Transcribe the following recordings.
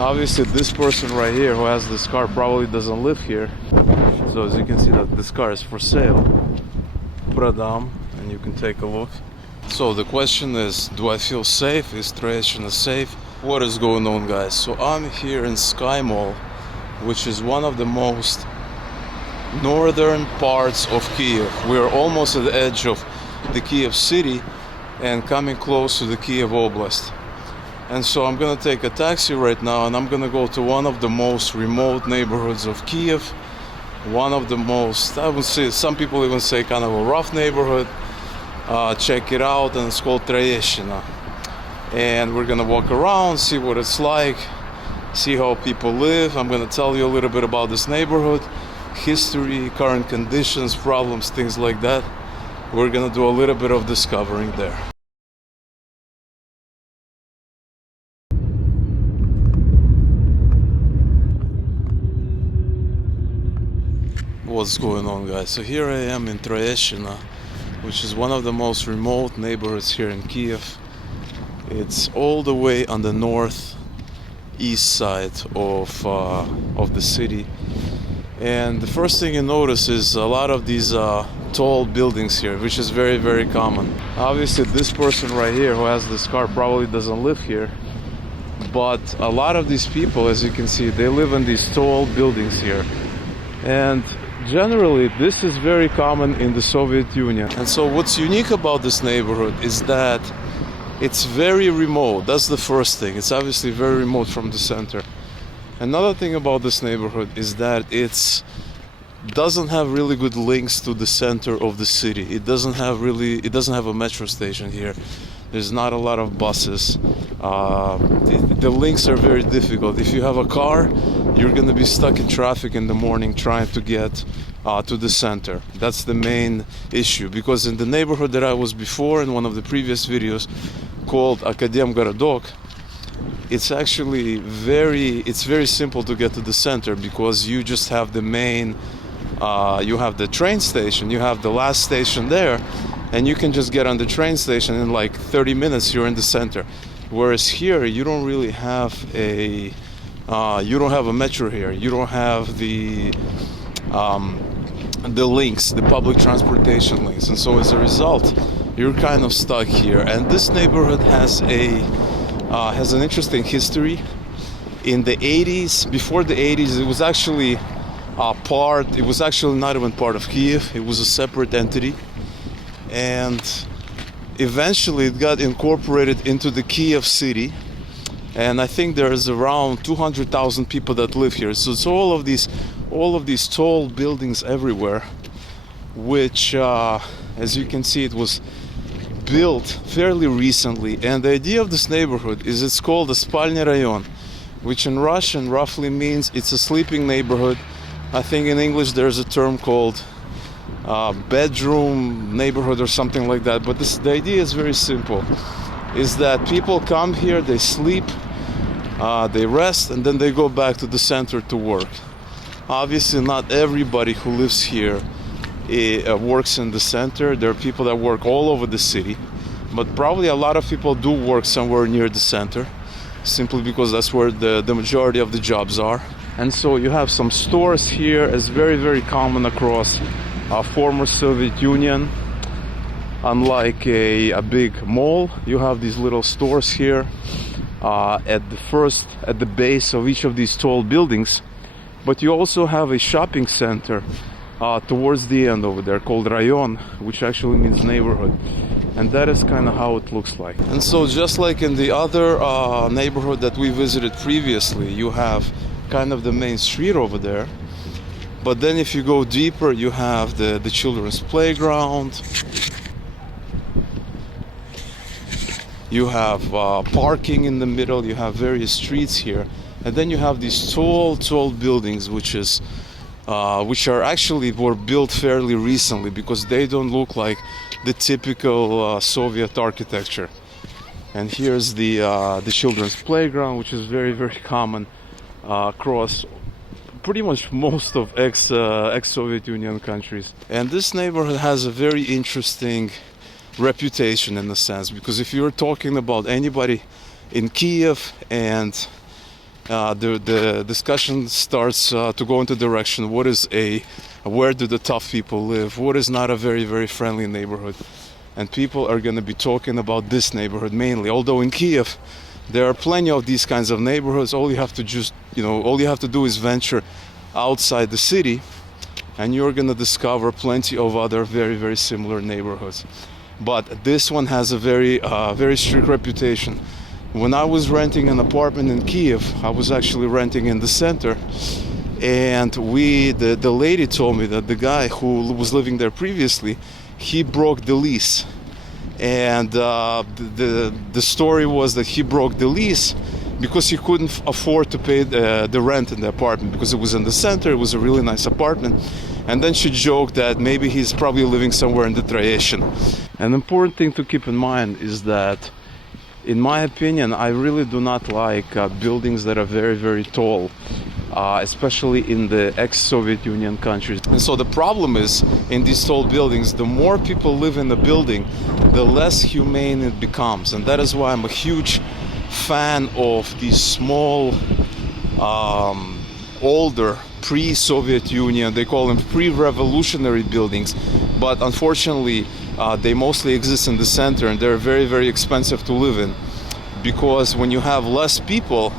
Obviously this person right here who has this car probably doesn't live here. So as you can see that this car is for sale. Pradam, and you can take a look. So the question is, do I feel safe? Is Troieshchyna safe? What is going on, guys? So I'm here in Sky Mall, which is one of the most northern parts of Kyiv. We're almost at the edge of the Kyiv City and coming close to the Kyiv Oblast. And so I'm gonna take a taxi right now and I'm gonna go to one of the most remote neighborhoods of Kyiv. One of the most, I would say, some people even say kind of a rough neighborhood. Check it out, and it's called Troieshchyna. And we're gonna walk around, see what it's like, see how people live. I'm gonna tell you a little bit about this neighborhood, history, current conditions, problems, things like that. We're gonna do a little bit of discovering there. What's going on, guys? So here I am in Troieshchyna, which is one of the most remote neighborhoods here in Kyiv. It's all the way on the northeast side of the city. And the first thing you notice is a lot of these tall buildings here, which is very, very common. Obviously this person right here who has this car probably doesn't live here. But a lot of these people, as you can see, they live in these tall buildings here. And generally, this is very common in the Soviet Union. And so what's unique about this neighborhood is that it's very remote. That's the first thing. It's obviously very remote from the center. Another thing about this neighborhood is that it doesn't have really good links to the center of the city. It doesn't have a metro station here. There's not a lot of buses. The links are very difficult. If you have a car, you're going to be stuck in traffic in the morning trying to get to the center. That's the main issue, because in the neighborhood that I was before in one of the previous videos called Akademgorodok, it's actually very simple to get to the center, because you just have the main, you have the train station, you have the last station there, and you can just get on the train station in like 30 minutes you're in the center. Whereas here you don't really have a metro here. You don't have the links, the public transportation links, and so as a result you're kind of stuck here. And this neighborhood has an interesting history. In the 80s, before the 80s, it was actually it was actually not even part of Kyiv. It was a separate entity, and eventually it got incorporated into the Kyiv City. And I think there's around 200,000 people that live here. So it's all of these tall buildings everywhere, which, as you can see, it was built fairly recently. And the idea of this neighborhood is it's called a Spalny Rayon, which in Russian roughly means it's a sleeping neighborhood. I think in English there's a term called bedroom neighborhood or something like that. But the idea is very simple. Is that people come here, they sleep, they rest, and then they go back to the center to work. Obviously not everybody who lives here works in the center. There are people that work all over the city, but probably a lot of people do work somewhere near the center, simply because that's where the majority of the jobs are. And so you have some stores here, as very, very common across former Soviet Union. Unlike a big mall, you have these little stores here at the base of each of these tall buildings. But you also have a shopping center towards the end over there called Rayon, which actually means neighborhood. And that is kind of how it looks like. And so just like in the other neighborhood that we visited previously, you have kind of the main street over there. But then if you go deeper, you have the children's playground. You have parking in the middle, you have various streets here, and then you have these tall buildings, which were built fairly recently, because they don't look like the typical Soviet architecture. And here's the children's playground, which is very, very common across pretty much most of ex-Soviet Union countries. And this neighborhood has a very interesting reputation in a sense, because if you're talking about anybody in Kyiv and the discussion starts to go into direction. Where do the tough people live? What is not a very, very friendly neighborhood? And people are going to be talking about this neighborhood mainly. Although in Kiev, there are plenty of these kinds of neighborhoods. All you have to do is venture outside the city, and you're going to discover plenty of other very, very similar neighborhoods. But this one has a very strict reputation. When I was renting an apartment in Kyiv, I was actually renting in the center, and the lady told me that the guy who was living there previously, he broke the lease. And the story was that he broke the lease because he couldn't afford to pay the rent in the apartment, because it was in the center, it was a really nice apartment. And then she joked that maybe he's probably living somewhere in the Troieshchyna. An important thing to keep in mind is that, in my opinion, I really do not like buildings that are very, very tall, especially in the ex-Soviet Union countries. And so the problem is, in these tall buildings, the more people live in the building, the less humane it becomes. And that is why I'm a huge fan of these small, older, pre-Soviet Union, they call them pre-revolutionary buildings, but unfortunately they mostly exist in the center, and they're very, very expensive to live in, because when you have less people,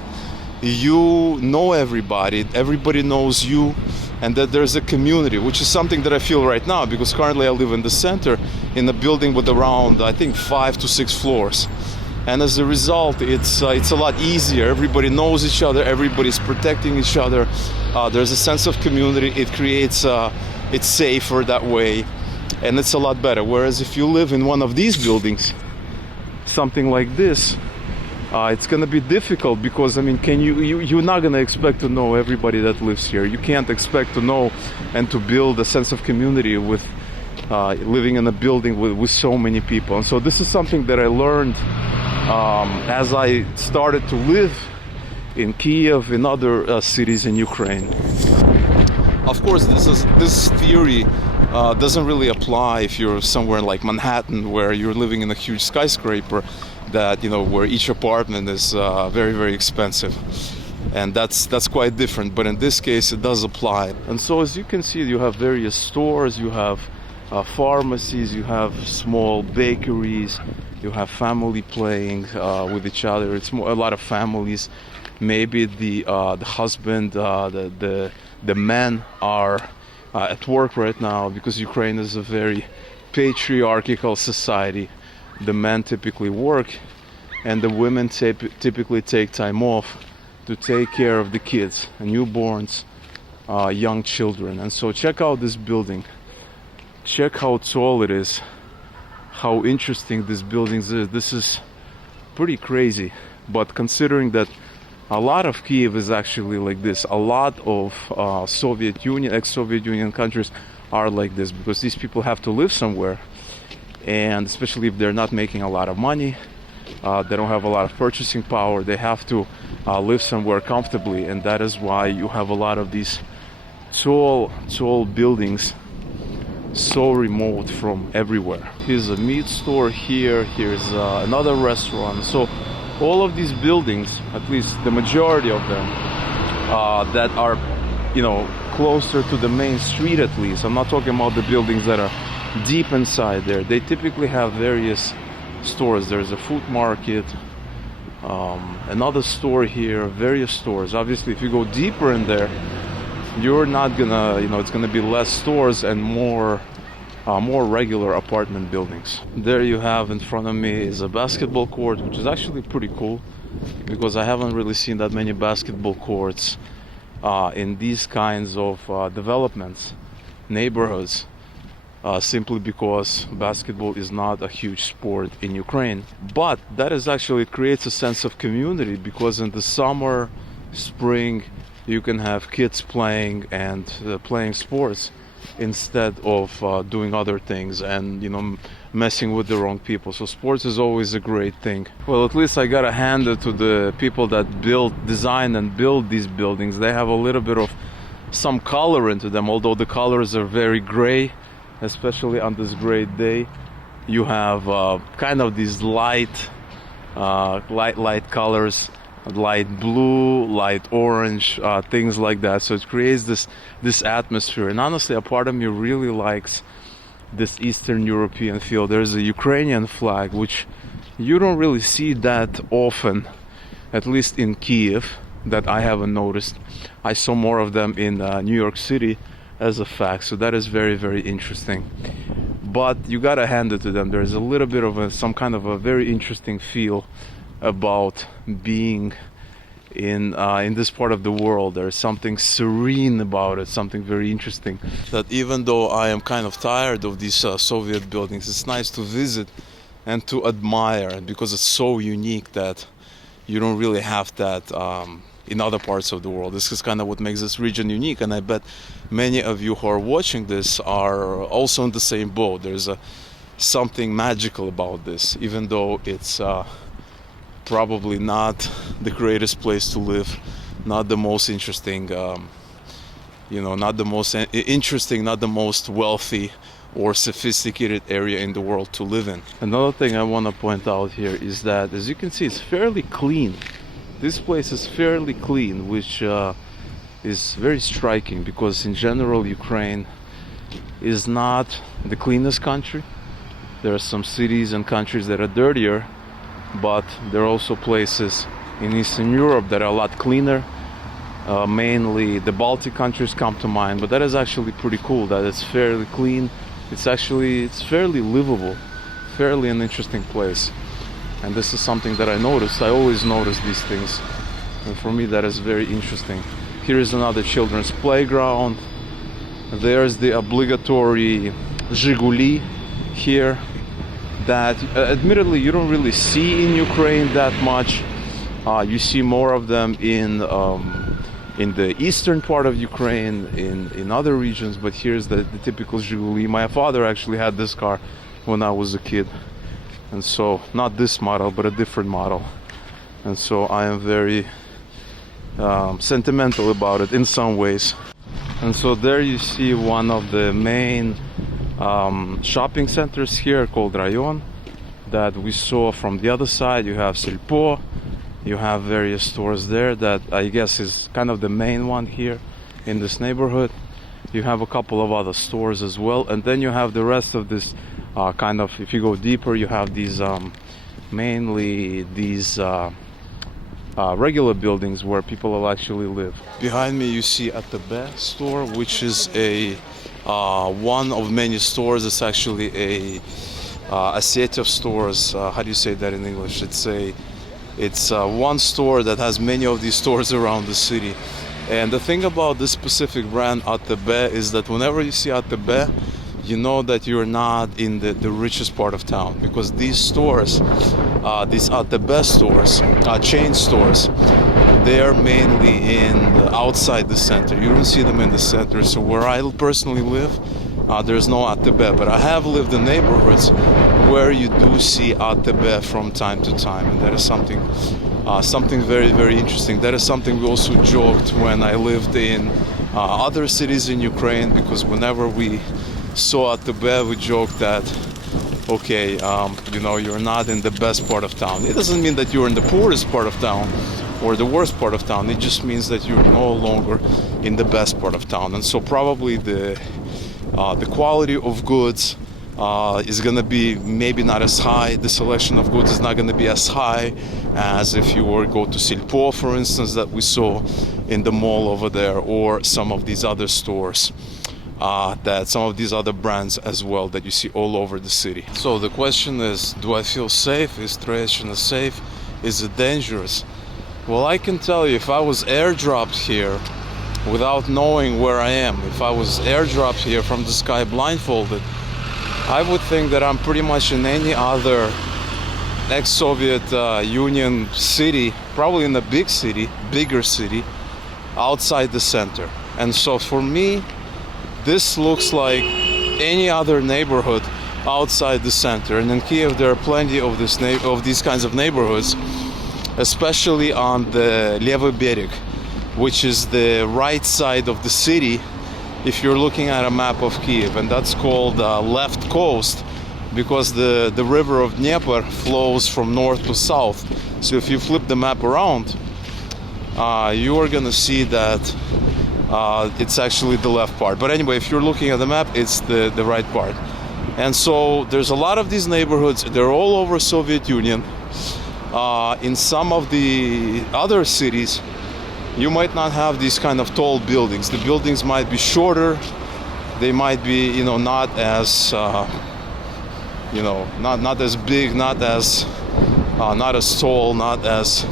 you know everybody knows you, and that there's a community, which is something that I feel right now, because currently I live in the center in a building with around, I think, 5 to 6 floors. And as a result, it's a lot easier. Everybody knows each other, everybody's protecting each other. There's a sense of community. It creates, it's safer that way, and it's a lot better. Whereas if you live in one of these buildings, something like this, it's going to be difficult, because I mean, you're not going to expect to know everybody that lives here. You can't expect to know and to build a sense of community with living in a building with so many people. And so this is something that I learned as I started to live in Kyiv, in other cities in Ukraine. Of course, this theory doesn't really apply if you're somewhere like Manhattan, where you're living in a huge skyscraper that, where each apartment is very, very expensive, and that's quite different. But in this case, it does apply. And so, as you can see, you have various stores, you have pharmacies, you have small bakeries, you have family playing with each other. It's a lot of families. Maybe the husband, the men are at work right now, because Ukraine is a very patriarchal society. The men typically work, and the women typically take time off to take care of the kids, newborns, young children. And so check out this building. Check how tall it is, how interesting this building is. This is pretty crazy, but considering that a lot of Kyiv is actually like this, a lot of Soviet Union, ex-Soviet Union countries are like this, because these people have to live somewhere, and especially if they're not making a lot of money, they don't have a lot of purchasing power, they have to live somewhere comfortably, and that is why you have a lot of these tall buildings so remote from everywhere. Here's a meat store here, here's another restaurant. So all of these buildings, at least the majority of them, that are, closer to the main street, at least, I'm not talking about the buildings that are deep inside there, they typically have various stores. There's a food market, another store here, various stores. Obviously, if you go deeper in there, you're not gonna, it's gonna be less stores and more regular apartment buildings. There you have in front of me is a basketball court, which is actually pretty cool, because I haven't really seen that many basketball courts in these kinds of developments, neighborhoods, simply because basketball is not a huge sport in Ukraine. But that is actually, it creates a sense of community, because in the summer, spring, you can have kids playing and playing sports instead of doing other things and messing with the wrong people. So sports is always a great thing. Well, at least I gotta hand it to the people that design and build these buildings. They have a little bit of some color into them, although the colors are very gray, especially on this great day. You have kind of these light colors light blue, light orange, things like that. So it creates this atmosphere. And honestly, a part of me really likes this Eastern European feel. There's a Ukrainian flag, which you don't really see that often, at least in Kyiv, that I haven't noticed. I saw more of them in New York City, as a fact. So that is very, very interesting. But you gotta hand it to them. There's a little bit of some kind of a very interesting feel about being in this part of the world. There's something serene about it, something very interesting. That even though I am kind of tired of these Soviet buildings, it's nice to visit and to admire, because it's so unique that you don't really have that in other parts of the world. This is kind of what makes this region unique, and I bet many of you who are watching this are also in the same boat. There's something magical about this, even though it's probably not the greatest place to live, not the most interesting, not the most interesting, not the most wealthy or sophisticated area in the world to live in. Another thing I want to point out here is that, as you can see, it's fairly clean. This place is fairly clean, which is very striking, because in general Ukraine is not the cleanest country. There are some cities and countries that are dirtier, but there are also places in Eastern Europe that are a lot cleaner. Mainly the Baltic countries come to mind, but that is actually pretty cool that it's fairly clean. It's fairly livable, fairly an interesting place. And this is something that I noticed. I always notice these things, and for me that is very interesting. Here is another children's playground. There's the obligatory Zhiguli here, that admittedly you don't really see in Ukraine that much. You see more of them in the eastern part of Ukraine, in other regions, but here's the typical Zhiguli. My father actually had this car when I was a kid, and so not this model but a different model, and so I am very sentimental about it in some ways. And so there you see one of the main shopping centers here called Rayon that we saw from the other side. You have Sельпо, you have various stores there that I guess is kind of the main one here in this neighborhood. You have a couple of other stores as well, and then you have the rest of this if you go deeper, you have these mainly these regular buildings where people will actually live. Behind me you see ATB store, which is a one of many stores. It's actually a set of stores. How do you say that in English? It's one store that has many of these stores around the city. And the thing about this specific brand ATB is that whenever you see ATB, you know that you're not in the richest part of town, because these stores, these ATB stores, chain stores, they are mainly outside the center. You don't see them in the center. So where I personally live, there's no ATB, but I have lived in neighborhoods where you do see ATB from time to time, and that is something very, very interesting. That is something we also joked when I lived in other cities in Ukraine, because whenever we saw ATB, we joked that, okay, you're not in the best part of town. It doesn't mean that you're in the poorest part of town or the worst part of town. It just means that you're no longer in the best part of town. And so probably the quality of goods is going to be maybe not as high. The selection of goods is not going to be as high as if you were to go to Sельпо, for instance, that we saw in the mall over there, or some of these other stores, that some of these other brands as well that you see all over the city. So the question is, do I feel safe? Is Troieshchyna safe? Is it dangerous? Well, I can tell you, if I was airdropped here without knowing where I am, if I was airdropped here from the sky blindfolded, I would think that I'm pretty much in any other ex-Soviet Union city, probably in a bigger city, outside the center. And so for me, this looks like any other neighborhood outside the center. And in Kiev, there are plenty of these kinds of neighborhoods, especially on the Livoberezhna, which is the right side of the city if you're looking at a map of Kiev, and that's called left coast, because the river of Dnieper flows from north to south. So if you flip the map around, you are gonna see that it's actually the left part. But anyway, if you're looking at the map, it's the right part. And so there's a lot of these neighborhoods. They're all over Soviet Union. In some of the other cities, you might not have these kind of tall buildings. The buildings might be shorter. They might be, you know, not as, you know, not as big, not as tall, not as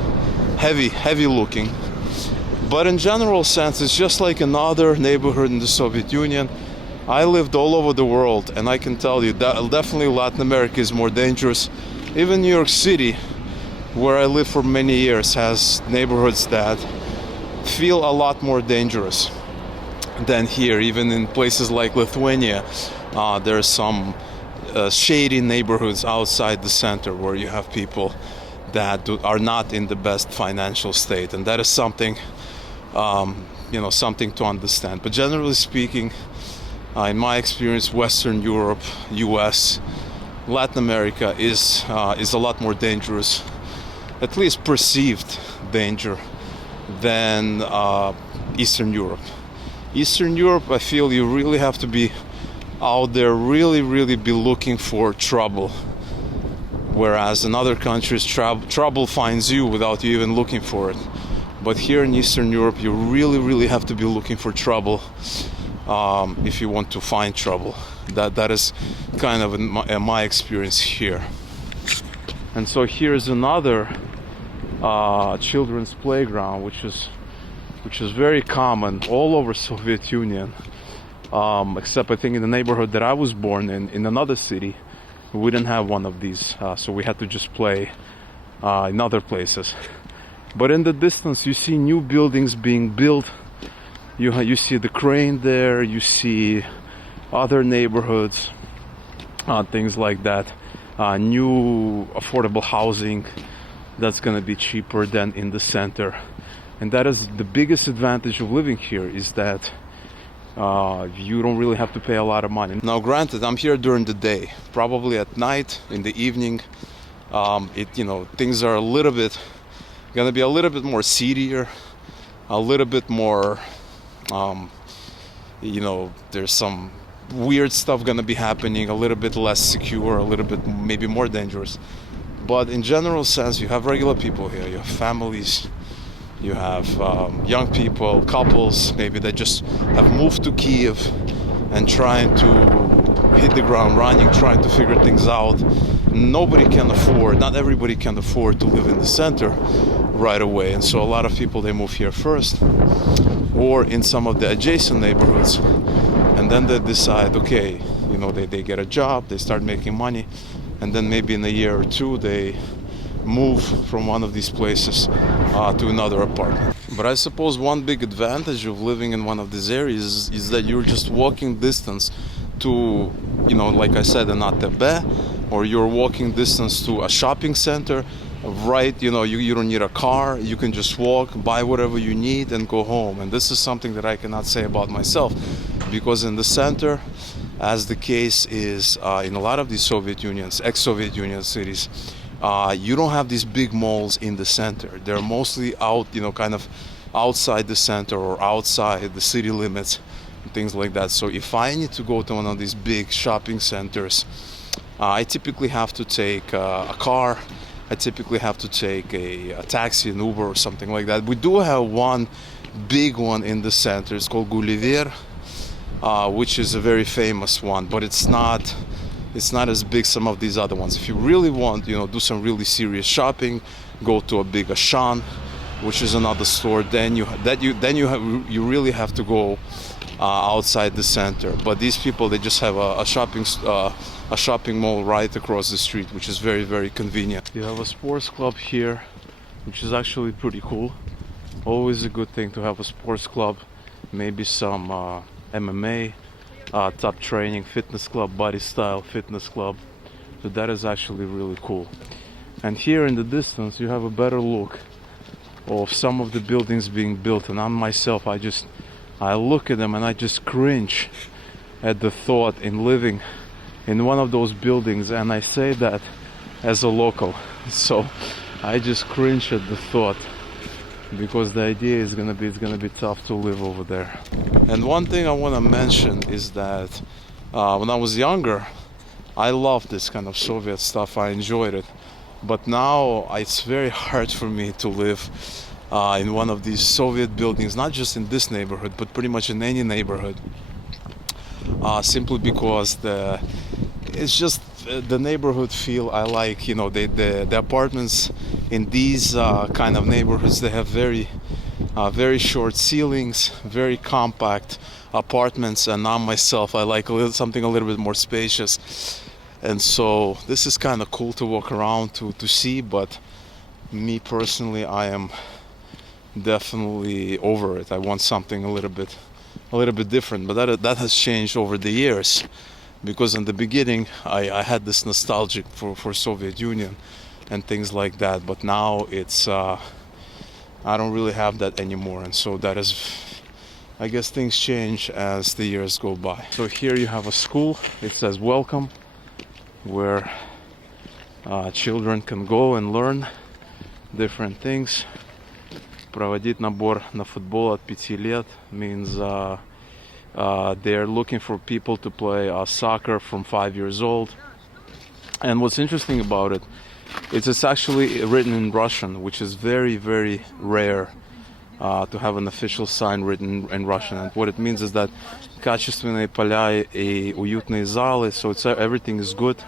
heavy looking. But in general sense, it's just like another neighborhood in the Soviet Union. I lived all over the world, and I can tell you that definitely Latin America is more dangerous. Even New York City, where I lived for many years, has neighborhoods that feel a lot more dangerous than here. Even in places like Lithuania, there are some shady neighborhoods outside the center where you have people that are not in the best financial state, and that is something, you know, something to understand. But generally speaking, in my experience, Western Europe, US, Latin America is a lot more dangerous, at least perceived danger, than Eastern Europe. Eastern Europe, I feel you really have to be out there, really be looking for trouble. Whereas in other countries, trouble finds you without you even looking for it. But here in Eastern Europe, you really have to be looking for trouble if you want to find trouble. That is kind of my experience here. And so here's another children's playground, which is very common all over Soviet Union, except I think in the neighborhood that I was born in another city, we didn't have one of these, so we had to just play in other places. But in the distance, you see new buildings being built. You see the crane there. You see other neighborhoods, things like that. New affordable housing that's going to be cheaper than in the center. And that is the biggest advantage of living here, is that you don't really have to pay a lot of money. Now granted, I'm here during the day. Probably at night, in the evening, things are gonna be a little bit more seedier, a little bit more, there's some weird stuff gonna be happening, a little bit less secure, a little bit maybe more dangerous. But in general sense, you have regular people here, you have families, you have young people, couples, maybe that just have moved to Kyiv and trying to hit the ground running, trying to figure things out. Not everybody can afford to live in the center right away. And so a lot of people, they move here first or in some of the adjacent neighborhoods. And then they decide, okay, they get a job, they start making money. And then maybe in a year or two, they move from one of these places to another apartment. But I suppose one big advantage of living in one of these areas is that you're just walking distance to, like I said, an ATB, or you're walking distance to a shopping center, right? You don't need a car, you can just walk, buy whatever you need and go home. And this is something that I cannot say about myself, because in the center, as the case is in a lot of these ex-Soviet Union cities, you don't have these big malls in the center. They're mostly out, kind of outside the center or outside the city limits, things like that. So if I need to go to one of these big shopping centers, I typically have to take a car. I typically have to take a taxi, an Uber or something like that. We do have one big one in the center. It's called Gulliver, which is a very famous one, but it's not as big as some of these other ones. If you really want, do some really serious shopping, go to a big Ashan, which is another store. Then you really have to go outside the center. But these people, they just have a shopping mall right across the street, which is very, very convenient. You have a sports club here, which is actually pretty cool. Always a good thing to have a sports club. Maybe some MMA. Top training, fitness club, body style fitness club. So that is actually really cool. And here in the distance, you have a better look of some of the buildings being built. And I myself, I look at them and I just cringe at the thought in living in one of those buildings. And I say that as a local. So I just cringe at the thought because the idea is it's gonna be tough to live over there. And one thing I want to mention is that when I was younger, I loved this kind of Soviet stuff. I enjoyed it, but now it's very hard for me to live in one of these Soviet buildings, not just in this neighborhood, but pretty much in any neighborhood. Simply because it's just the neighborhood feel I like. You know, the apartments in these kind of neighborhoods, they have very short ceilings, very compact apartments, and I myself, I like something a little bit more spacious. And so this is kind of cool to walk around to see, but me personally, I am definitely over it. I want something a little bit different, but that has changed over the years, because in the beginning I had this nostalgic for Soviet Union and things like that, but now it's I don't really have that anymore. And so that is, I guess things change as the years go by. So here you have a school. It says welcome, where children can go and learn different things. Проводить набор на футбол от 5 лет means they're looking for people to play soccer from 5 years old. And what's interesting about it, it's actually written in Russian, which is very, very rare to have an official sign written in Russian. And what it means is that качественные поля и уютные залы, so everything is good,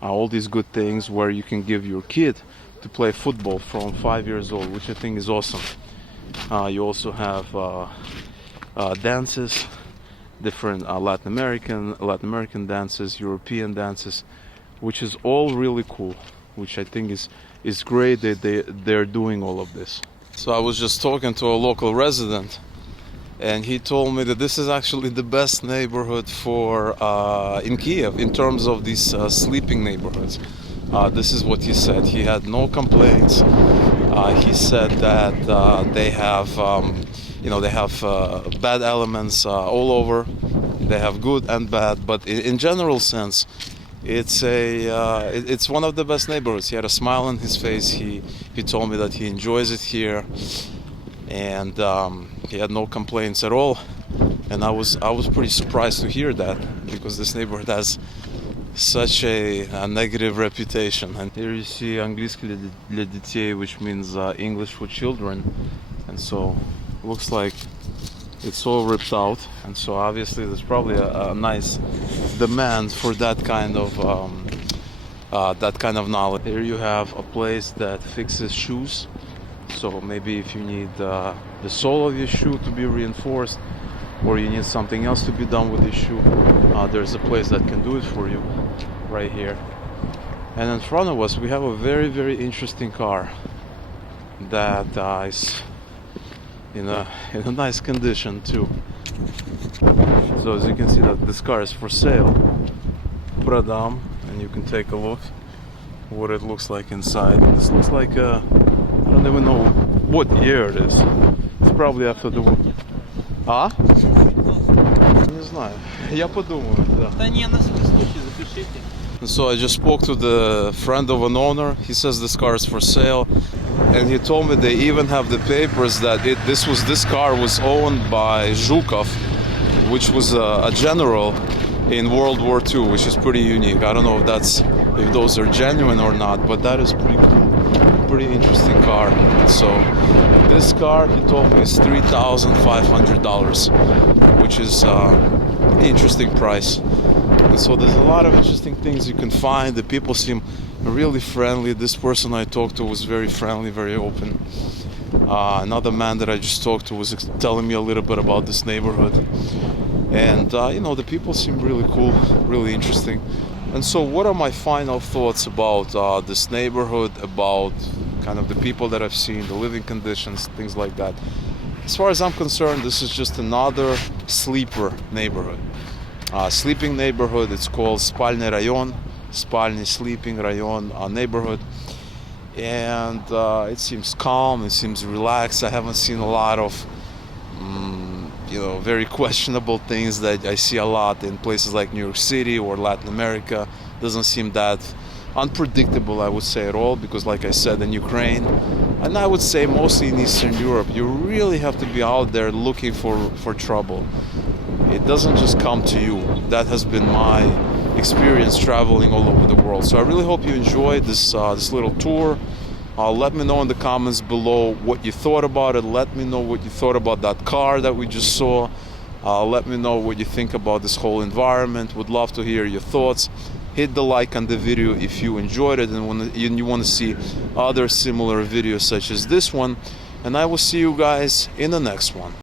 all these good things where you can give your kid to play football from 5 years old, which I think is awesome. You also have dances, different Latin American dances, European dances, which is all really cool, which I think is great that they're doing all of this. So I was just talking to a local resident, and he told me that this is actually the best neighborhood for in Kiev in terms of these sleeping neighborhoods. This is what he said. He had no complaints. He said that they have, bad elements all over. They have good and bad, but in general sense, it's one of the best neighborhoods. He had a smile on his face. He told me that he enjoys it here, and he had no complaints at all. And I was pretty surprised to hear that, because this neighborhood has such a negative reputation. And here you see английский для детей, which means English for children, and so looks like it's all ripped out, and so obviously there's probably a nice demand for that kind of knowledge. Here you have a place that fixes shoes, so maybe if you need the sole of your shoe to be reinforced, or you need something else to be done with your shoe, there's a place that can do it for you right here. And in front of us we have a very, very interesting car that is in a nice condition too. So as you can see, that this car is for sale. Продам, and you can take a look what it looks like inside. This looks like I don't even know what year it is. It's probably after the war. Не знаю. Я подумаю, да. Да не, на всякий случай запишите. So I just spoke to the friend of an owner. He says this car is for sale, and he told me they even have the papers that this car was owned by Zhukov, which was a general in World War II, which is pretty unique. I don't know if those are genuine or not, but that is pretty cool, pretty interesting car. So this car, he told me, is $3,500, which is an interesting price. And so there's a lot of interesting things you can find. The people seem really friendly. This person I talked to was very friendly, very open. Another man that I just talked to was telling me a little bit about this neighborhood. And the people seem really cool, really interesting. And so what are my final thoughts about this neighborhood, about kind of the people that I've seen, the living conditions, things like that? As far as I'm concerned, this is just another sleeper neighborhood. Sleeping neighborhood. It's called Spalny Rayon, Spalny Sleeping Rayon neighborhood. And it seems calm, it seems relaxed. I haven't seen a lot of very questionable things that I see a lot in places like New York City or Latin America. Doesn't seem that unpredictable, I would say, at all, because like I said, in Ukraine, and I would say mostly in Eastern Europe, you really have to be out there looking for trouble. It doesn't just come to you. That has been my experience traveling all over the world. So I really hope you enjoyed this little tour. Let me know in the comments below what you thought about it. Let me know what you thought about that car that we just saw. Let me know what you think about this whole environment. Would love to hear your thoughts. Hit the like on the video if you enjoyed it and you want to see other similar videos such as this one. And I will see you guys in the next one.